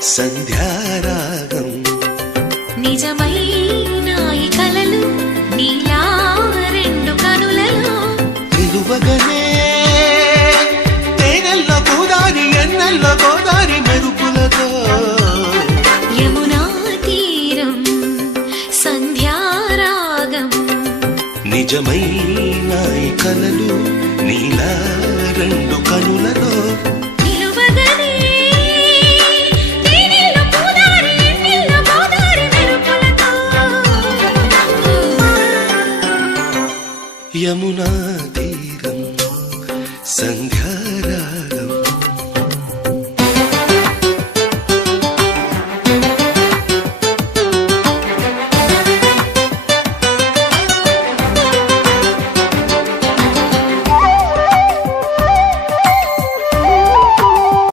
సంధ్యారాగం నిజమైన ఈ కలలు నీలా రెండు కనులలో నిలువగనే తేనెల్లో గోదారి ఎన్నెల్లో గోదారి మెరుపులతో యమునా తీరం సంధ్యారాగం నిజమైన ఈ కలలు నీలా రెండు కనులలో